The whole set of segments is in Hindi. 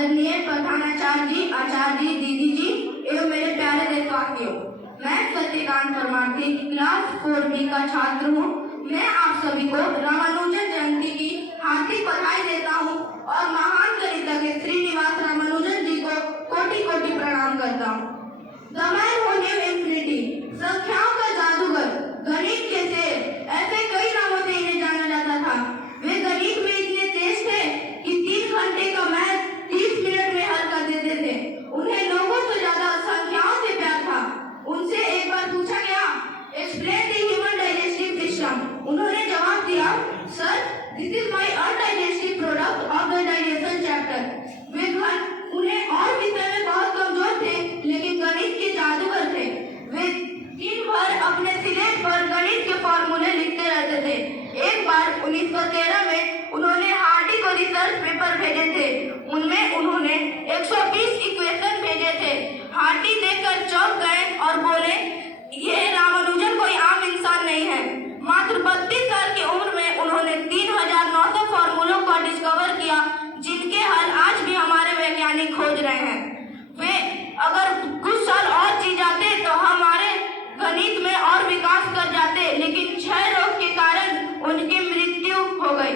आदरणीय प्रधानाचार्य जी, आचार्य जी, दीदी जी एवं मेरे प्यारे देशवासियों, मैं सत्यकांत परमार क्लास 4B का छात्र हूँ। मैं आप सभी को रामानुजन जयंती की हार्दिक बधाई देता हूँ और महान गणितज्ञ श्रीनिवास रामानुजन जी को कोटि कोटि प्रणाम करता हूँ। The man who knew infinity, संख्याओं का जादूगर, गणित के शेर, ऐसे कई नामों से इन्हें जाना जाता था। वे गणित में इतने तेज थे कि 3 घंटे का मैथ 30 मिनट में हल कर देते थे। उन्हें लोगों से ज्यादा संख्याओं से प्यार था। उनसे एक बार पूछा गया, explain the human digestive system. उन्होंने जवाब दिया, sir, this is my undigestive product of the digestion chapter. उन्हें और विषय में बहुत कमजोर थे, लेकिन गणित के जादूगर थे। वे दिन भर अपने सिलेट पर गणित के फॉर्मूले लिखते रहते थे। एक बार 1913 में उन्होंने हार्डी को रिसर्च पेपर भेजे थे। उनमें उन्होंने 120 इक्वेशन भेजे थे। हार्डी देखकर चौंक गए और बोले, ये रामानुजन कोई आम इंसान नहीं है। मात्र 32 साल की उम्र में उन्होंने 3900 फॉर्मूलों को डिस्कवर किया, जिनके हल आज भी हमारे वैज्ञानिक खोज रहे हैं। वे अगर कुछ साल और जी जाते तो हमारे गणित में और विकास कर जाते, लेकिन क्षय रोग के कारण उनकी मृत्यु हो गई।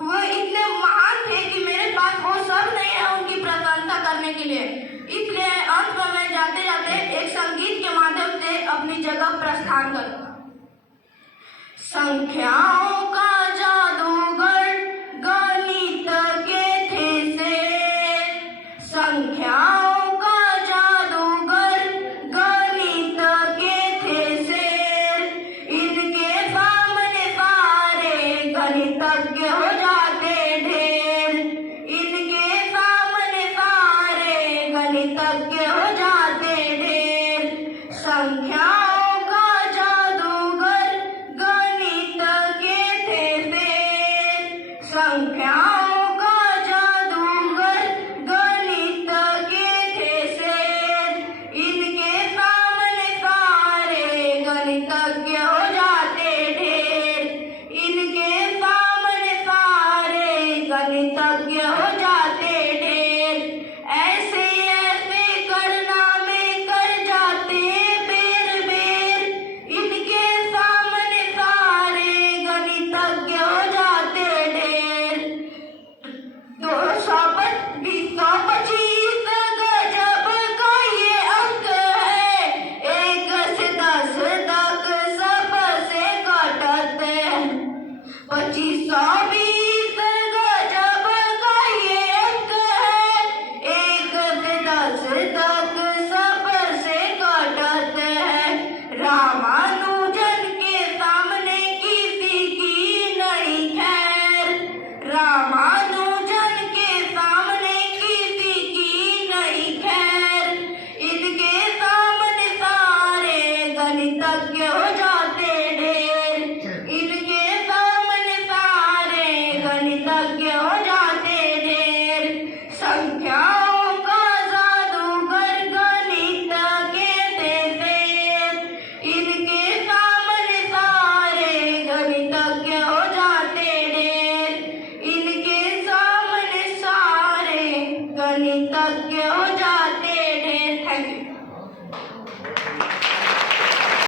वो इतने महान थे कि मेरे पास वो सब नहीं है उनकी प्रशंसा करने के लिए। इसलिए अंत में मैं जाते जाते एक संगीत के माध्यम से अपनी जगह प्रस्थान करूंगा। संख्याओं का जादूगर गणित के थे शेर, संख्याओं का जादूगर गणित के थे शेर। इनके सामने सारे गणितज्ञ हो जाते ढेर, इनके सामने सारे गणितज्ञ हो जाते ढेर। संख्याओं का जादूगर गणित के थे शेर, संख्याओं का जादूगर गणित के थे शेर। इनके सामने सारे गणितज्ञ